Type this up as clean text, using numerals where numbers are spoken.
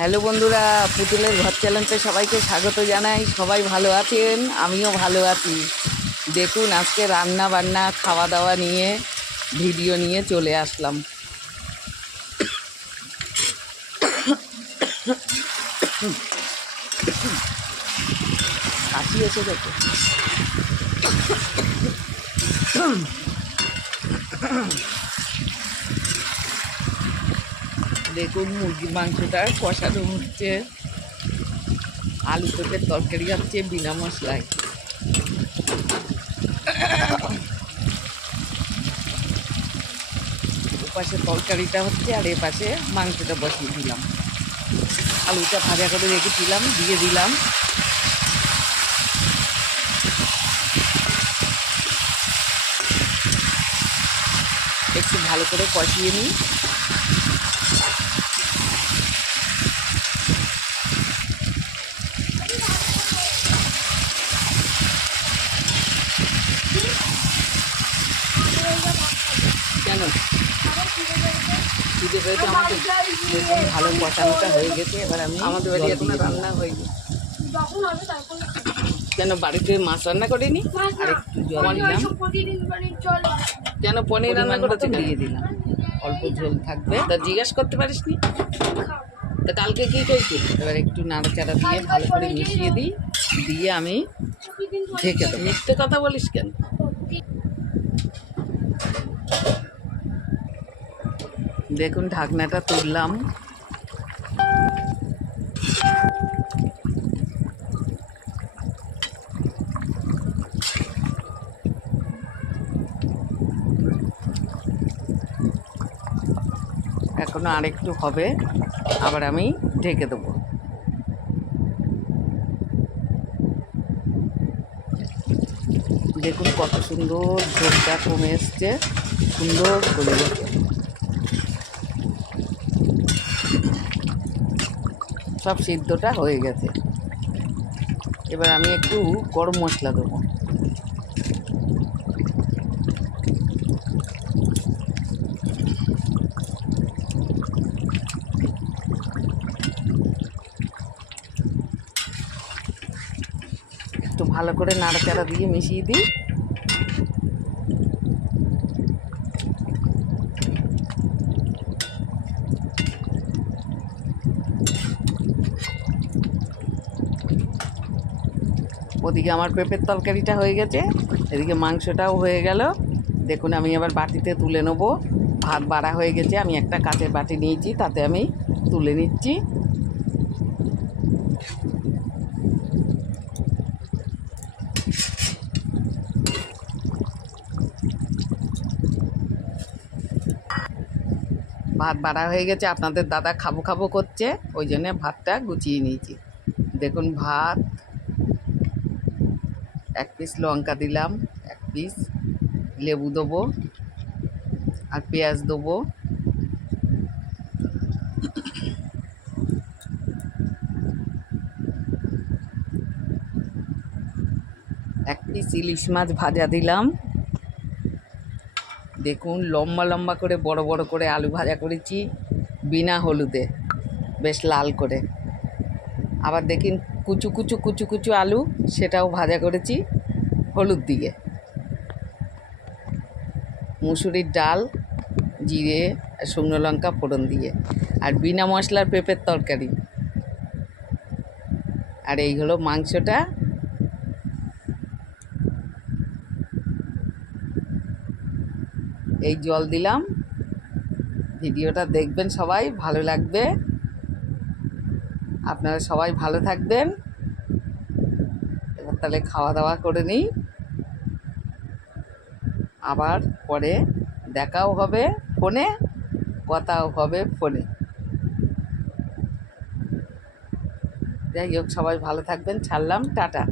Hello বন্ধুরা, পুতুলের ঘর চ্যানেলে সবাইকে স্বাগত জানাই। সবাই ভালো আছেন? আমিও ভালো আছি। দেখুন, আজকে রান্না বান্না খাওয়া দাওয়া নিয়ে ভিডিও নিয়ে চলে আসলাম। কাশি এসে গেছে। দেখুন, মুরগির মাংসটা কষানো হচ্ছে, আলু পেঁপের তরকারি হচ্ছে বিনা মশলায়। ওপাশে তরকারিটা হচ্ছে আর এপাশে মাংসটা বসিয়ে দিলাম। আলুটা ভাজা করে রেখেছিলাম, দিয়ে দিলাম। একটু ভালো করে কষিয়ে নিই। কেন খিদে পেয়েছে আমাদের? দেখুন, ভালো কষানোটা হয়ে গেছে। এবার আমি আমাদের বাড়ি এখন রান্না হয়নি। কেন বাড়িতে মাছ রান্না করিনি? আর একটু জল দিলাম। কেন পনির রান্না করেছি? দিয়ে দিলাম। অল্প ঝোল থাকবে। তা জিজ্ঞেস করতে পারিস নি? তা কালকে কী করেছি? এবার একটু নাড়াচাড়া দিয়ে ভালো করে মিশিয়ে দিই, দিয়ে আমি ঢেকে দেবো। মিথ্যে কথা বলিস কেন? দেখুন, ঢাকনাটা তুললাম। এখনো আরেকটু হবে, আবার আমি ঢেকে দেবো। দেখুন কত সুন্দর ঝোলটা কমে এসছে, সুন্দর করে সব সিদ্ধটা হয়ে গেছে। এবার আমি একটু গরম মশলা দেবো। একটু ভালো করে নাড়াচাড়া দিয়ে মিশিয়ে দিই। ওদিকে আমার পেঁপের তরকারিটা হয়ে গেছে, এদিকে মাংসটাও হয়ে গেল। দেখুন, আমি আবার বাটিতে তুলে নেব। ভাত বাড়া হয়ে গেছে, আমি একটা কাচের বাটি নিয়েছি, তাতে আমি তুলে নিচ্ছি। ভাত বাড়া হয়ে গেছে, আপনাদের দাদা খাবো খাবো করছে, ওই জন্যে ভাতটা গুছিয়ে নিয়েছি। দেখুন ভাত, এক পিস লঙ্কা দিলাম, এক পিস লেবু দেবো, আর পেঁয়াজ দেবো। এক পিস ইলিশ মাছ ভাজা দিলাম। দেখুন, লম্বা লম্বা করে বড় বড় করে আলু ভাজা করেছি বিনা হলুদে, বেশ লাল করে। আবার দেখুন কুচু কুচু কুচু কুচু আলু, সেটাও ভাজা করেছি হলুদ দিয়ে। মুসুরির ডাল, জিরে আর শুকনো লঙ্কা ফোড়ন দিয়ে, আর বিনা মশলার পেঁপের তরকারি। আর এই হলো মাংসটা। এই জল দিলাম। ভিডিওটা দেখবেন সবাই, ভালো লাগবে। আপনারা সবাই ভালো থাকবেন। এবার তাহলে খাওয়া দাওয়া করে নিই, আবার পরে দেখাও হবে ফোনে, কথাও হবে ফোনে। যাই হোক, সবাই ভালো থাকবেন। ছাড়লাম, টাটা।